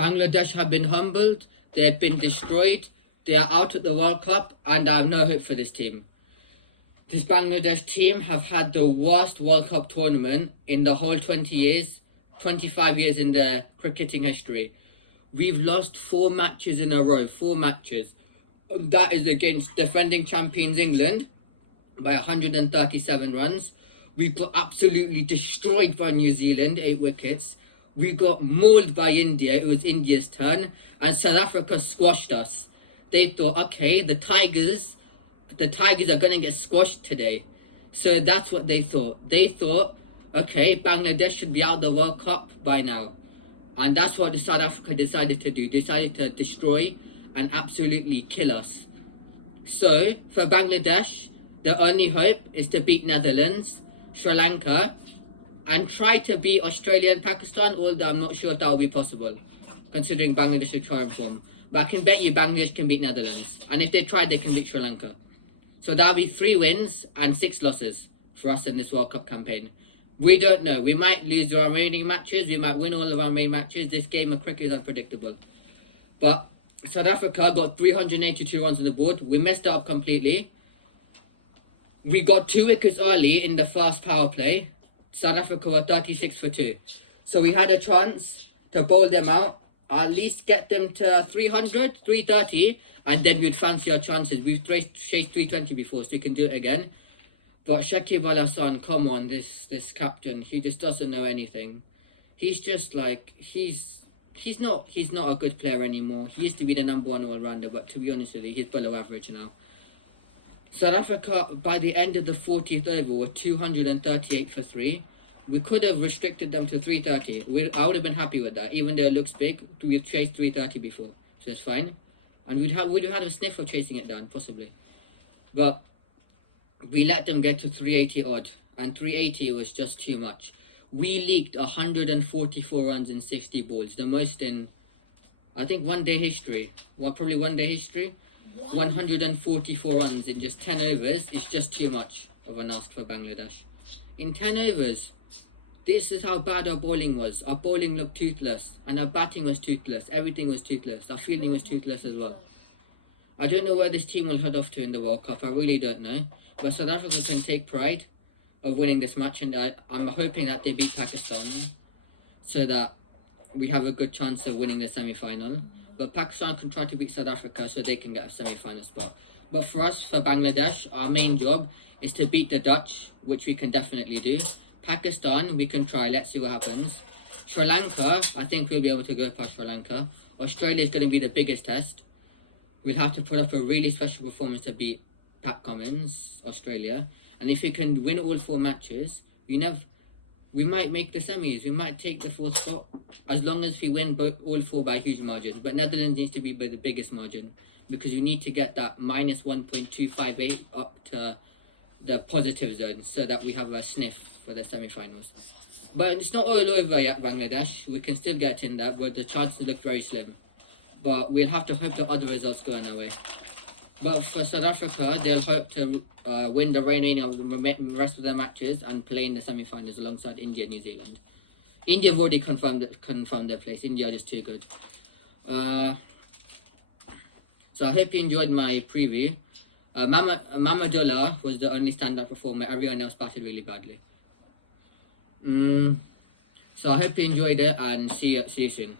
Bangladesh have been humbled, they have been destroyed, they are out at the World Cup, and I have no hope for this team. This Bangladesh team have had the worst World Cup tournament in the whole 20 years, 25 years in their cricketing history. We've lost 4 matches in a row, 4 matches. That is against defending champions England by 137 runs. We got absolutely destroyed by New Zealand, 8 wickets. We got mauled by India, it was India's turn, and South Africa squashed us. They thought, okay, the Tigers are going to get squashed today. So that's what they thought. They thought, okay, Bangladesh should be out of the World Cup by now. And that's what South Africa decided to do. Decided to destroy and absolutely kill us. So, for Bangladesh, the only hope is to beat Netherlands, Sri Lanka, and try to beat Australia and Pakistan, although I'm not sure if that will be possible, considering Bangladesh's current form. But I can bet you Bangladesh can beat Netherlands. And if they try, they can beat Sri Lanka. So that'll be 3 wins and 6 losses for us in this World Cup campaign. We don't know. We might lose our remaining matches. We might win all of our remaining matches. This game of cricket is unpredictable. But South Africa got 382 runs on the board. We messed it up completely. We got 2 wickets early in the first power play. South Africa were 36 for 2. So we had a chance to bowl them out. At least get them to 300, 330. And then we'd fancy our chances. We've chased 320 before, so we can do it again. But Shakib Al Hasan, come on, this captain, he just doesn't know anything. He's just like, he's not a good player anymore. He used to be the number 1 all-rounder, but to be honest with you, he's below average now. South Africa, by the end of the 40th over, were 238 for 3. We could have restricted them to 330. I would have been happy with that, even though it looks big. We've chased 330 before, so it's fine. And we'd have had a sniff of chasing it down, possibly. But we let them get to 380 odd, and 380 was just too much. We leaked 144 runs in 60 balls, the most in, I think, one-day history. Well, probably one-day history. 144 runs in just 10 overs is just too much of an ask for Bangladesh. In 10 overs, this is how bad our bowling was. Our bowling looked toothless, and our batting was toothless. Everything was toothless. Our fielding was toothless as well. I don't know where this team will head off to in the World Cup. I really don't know. But South Africa can take pride of winning this match, and I'm hoping that they beat Pakistan so that we have a good chance of winning the semi-final. But Pakistan can try to beat South Africa so they can get a semi-final spot. But for us, for Bangladesh, our main job is to beat the Dutch, which we can definitely do. Pakistan, we can try. Let's see what happens. Sri Lanka, I think we'll be able to go past Sri Lanka. Australia is going to be the biggest test. We'll have to put up a really special performance to beat Pat Cummins, Australia. And if we can win all 4 matches, we might make the semis. We might take the 4th spot, as long as we win all 4 by huge margins. But Netherlands needs to be by the biggest margin, because you need to get that minus 1.258 up to the positive zone, so that we have a sniff for the semi-finals. But it's not all over yet, Bangladesh. We can still get in there, but the chances look very slim. But we'll have to hope that other results go in our way. But for South Africa, they'll hope to win the remaining of the rest of their matches and play in the semi-finals alongside India and New Zealand. India have already confirmed their place. India are just too good. So I hope you enjoyed my preview. Mahmudullah was the only stand-up performer. Everyone else batted really badly. So I hope you enjoyed it, and see you soon.